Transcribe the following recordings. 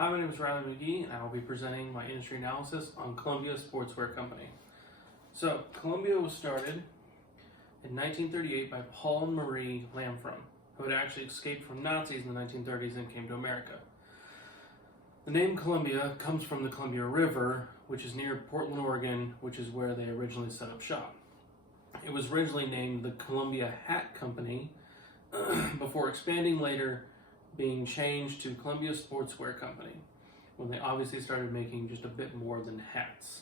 Hi, my name is Riley McGee, and I will be presenting my industry analysis on Columbia Sportswear Company. So, Columbia was started in 1938 by Paul and Marie Lamfrom, who had actually escaped from Nazis in the 1930s and came to America. The name Columbia comes from the Columbia River, which is near Portland, Oregon, which is where they originally set up shop. It was originally named the Columbia Hat Company, before expanding later, being changed to Columbia Sportswear Company, when they obviously started making just a bit more than hats.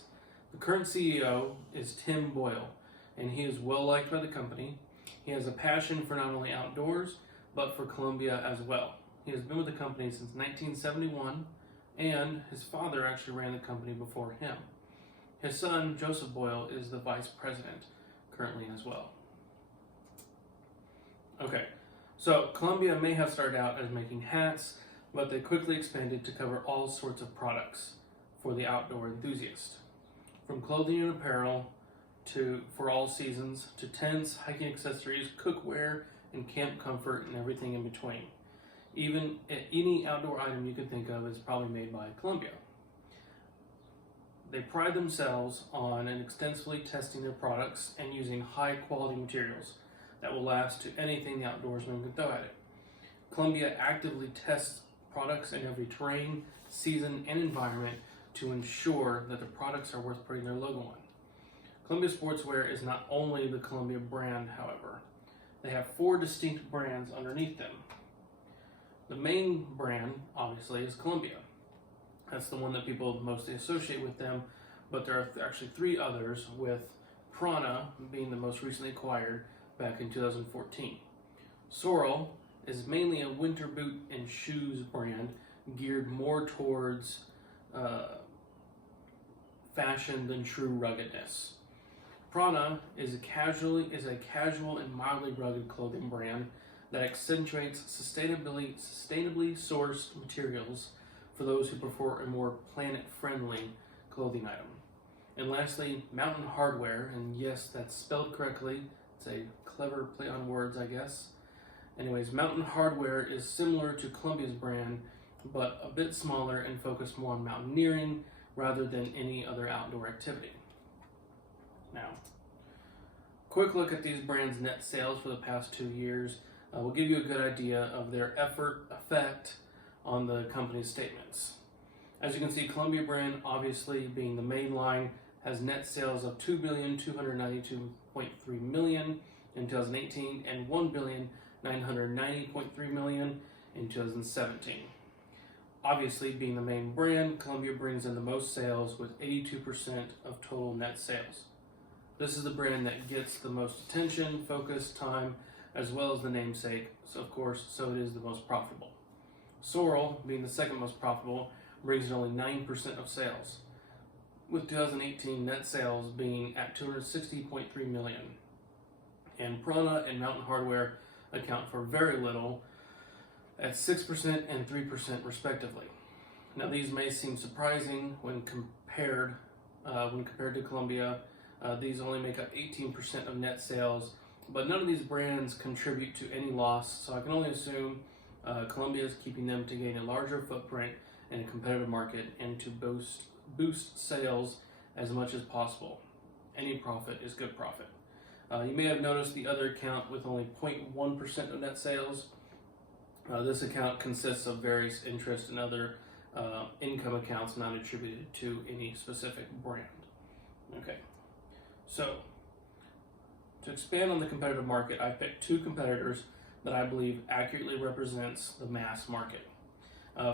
The current CEO is Tim Boyle, and he is well liked by the company. He has a passion for not only outdoors, but for Columbia as well. He has been with the company since 1971, and his father actually ran the company before him. His son, Joseph Boyle, is the vice president currently as well. Okay, so Columbia may have started out as making hats, but they quickly expanded to cover all sorts of products for the outdoor enthusiast. From clothing and apparel for all seasons, to tents, hiking accessories, cookware, and camp comfort, and everything in between. Even any outdoor item you can think of is probably made by Columbia. They pride themselves on extensively testing their products and using high quality materials that will last to anything the outdoorsman can throw at it. Columbia actively tests products in every terrain, season, and environment to ensure that the products are worth putting their logo on. Columbia Sportswear is not only the Columbia brand, however. They have 4 distinct brands underneath them. The main brand, obviously, is Columbia. That's the one that people mostly associate with them, but there are actually 3 others, with prAna being the most recently acquired back in 2014. Sorel is mainly a winter boot and shoes brand geared more towards fashion than true ruggedness. prAna is a casual and mildly rugged clothing brand that accentuates sustainably sourced materials for those who prefer a more planet-friendly clothing item. And lastly, Mountain Hardwear, and yes, that's spelled correctly. It's a clever play on words, I guess. Anyways, Mountain Hardwear is similar to Columbia's brand, but a bit smaller and focused more on mountaineering rather than any other outdoor activity. Now, quick look at these brands' net sales for the past 2 years will give you a good idea of their effect on the company's statements. As you can see, Columbia brand, obviously being the main line, has net sales of $2,292.3 million in 2018 and $1,990.3 million in 2017. Obviously, being the main brand, Columbia brings in the most sales with 82% of total net sales. This is the brand that gets the most attention, focus, time, as well as the namesake, so of course, so it is the most profitable. Sorel, being the second most profitable, brings in only 9% of sales, with 2018 net sales being at $260.3 million. And prAna and Mountain Hardwear account for very little, at 6% and 3% respectively. Now, these may seem surprising when compared to Columbia. These only make up 18% of net sales, but none of these brands contribute to any loss, so I can only assume Columbia is keeping them to gain a larger footprint in a competitive market and to boost sales as much as possible. Any profit is good profit. You may have noticed the other account with only 0.1% of net sales. This account consists of various interest and other income accounts not attributed to any specific brand. Okay, so to expand on the competitive market, I picked 2 competitors that I believe accurately represents the mass market.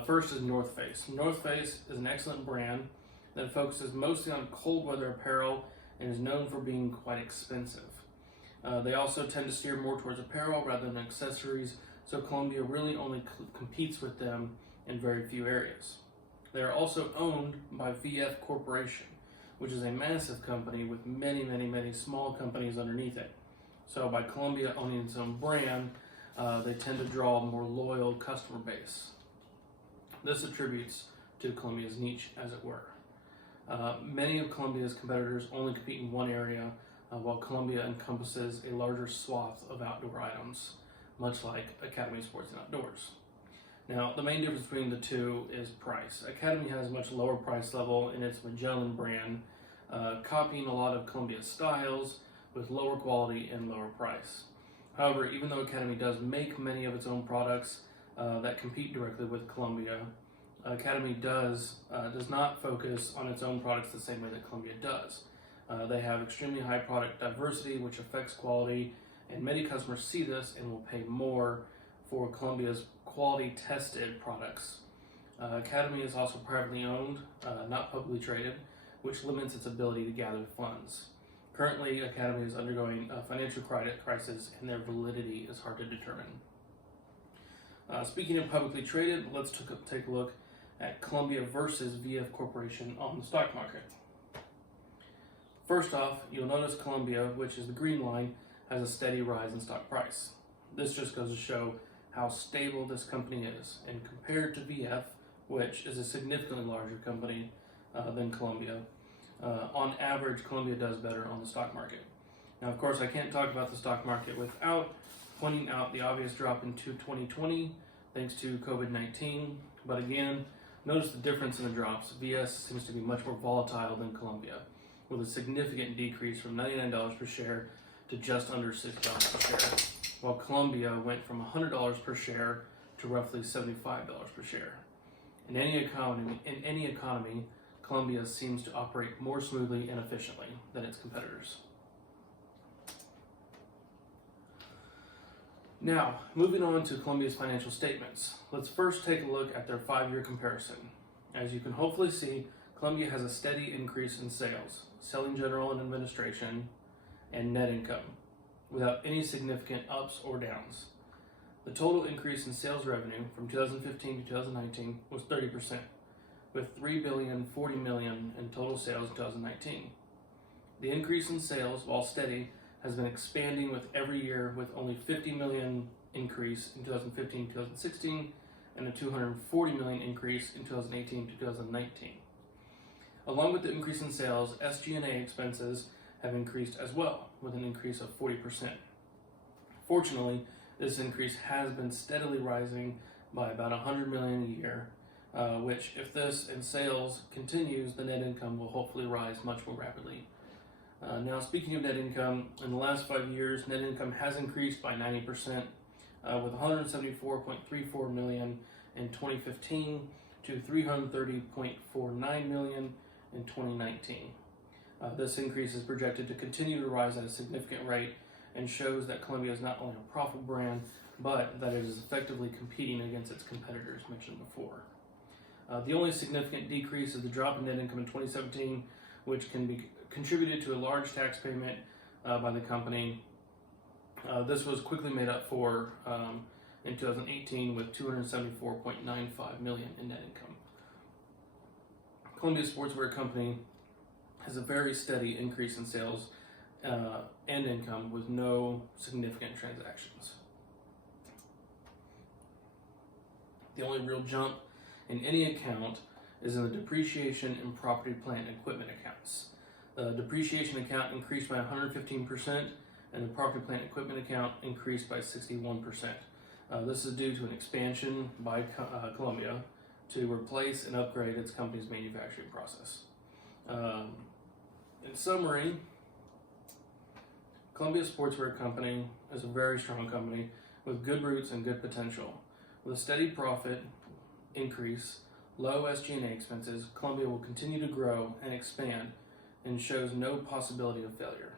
First is North Face. North Face is an excellent brand that focuses mostly on cold weather apparel and is known for being quite expensive. They also tend to steer more towards apparel rather than accessories, so Columbia really only competes with them in very few areas. They are also owned by VF Corporation, which is a massive company with many, many, many small companies underneath it. So by Columbia owning its own brand, they tend to draw a more loyal customer base. This attributes to Columbia's niche, as it were. Many of Columbia's competitors only compete in one area, while Columbia encompasses a larger swath of outdoor items, much like Academy Sports and Outdoors. Now, the main difference between the two is price. Academy has a much lower price level in its Magellan brand, copying a lot of Columbia's styles with lower quality and lower price. However, even though Academy does make many of its own products that compete directly with Columbia, Academy does not focus on its own products the same way that Columbia does. They have extremely high product diversity, which affects quality, and many customers see this and will pay more for Columbia's quality tested products. Academy is also privately owned, not publicly traded, which limits its ability to gather funds. Currently, Academy is undergoing a financial crisis, and their validity is hard to determine. Speaking of publicly traded, let's take a look at Columbia versus VF Corporation on the stock market. First off, you'll notice Columbia, which is the green line, has a steady rise in stock price. This just goes to show how stable this company is, and compared to VF, which is a significantly larger company than Columbia, on average, Columbia does better on the stock market. Now, of course, I can't talk about the stock market without pointing out the obvious drop into 2020 thanks to COVID-19, but again, notice the difference in the drops. VS seems to be much more volatile than Columbia, with a significant decrease from $99 per share to just under $6 per share, while Columbia went from $100 per share to roughly $75 per share. In any economy, Columbia seems to operate more smoothly and efficiently than its competitors. Now, moving on to Columbia's financial statements. Let's first take a look at their 5-year comparison. As you can hopefully see, Columbia has a steady increase in sales, selling general and administration, and net income, without any significant ups or downs. The total increase in sales revenue from 2015 to 2019 was 30%, with $3.04 billion in total sales in 2019. The increase in sales, while steady, has been expanding with every year, with only $50 million increase in 2015-2016 and a $240 million increase in 2018-2019. Along with the increase in sales, SG&A expenses have increased as well, with an increase of 40%. Fortunately, this increase has been steadily rising by about $100 million a year, which, if this in sales continues, the net income will hopefully rise much more rapidly. Now, speaking of net income, in the last 5 years, net income has increased by 90%, with $174.34 million in 2015 to $330.49 million in 2019. This increase is projected to continue to rise at a significant rate and shows that Columbia is not only a profitable brand, but that it is effectively competing against its competitors mentioned before. The only significant decrease is the drop in net income in 2017, which can be contributed to a large tax payment by the company. This was quickly made up for in 2018 with $274.95 million in net income. Columbia Sportswear Company has a very steady increase in sales and income with no significant transactions. The only real jump in any account is in the depreciation and property, plant, and equipment accounts. The depreciation account increased by 115%, and the property, plant, and equipment account increased by 61%. This is due to an expansion by Columbia to replace and upgrade its company's manufacturing process. In summary, Columbia Sportswear Company is a very strong company with good roots and good potential. With a steady profit increase, low SG&A expenses, Columbia will continue to grow and expand and shows no possibility of failure.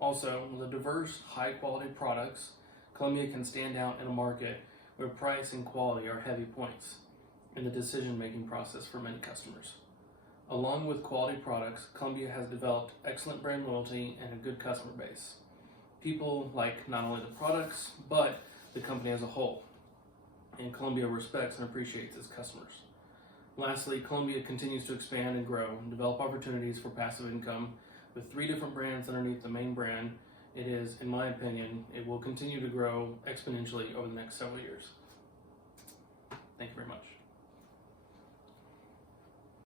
Also, with a diverse, high-quality products, Columbia can stand out in a market where price and quality are heavy points in the decision-making process for many customers. Along with quality products, Columbia has developed excellent brand loyalty and a good customer base. People like not only the products, but the company as a whole, and Columbia respects and appreciates its customers. Lastly, Columbia continues to expand and grow and develop opportunities for passive income. With 3 different brands underneath the main brand, it is, in my opinion, it will continue to grow exponentially over the next several years. Thank you very much.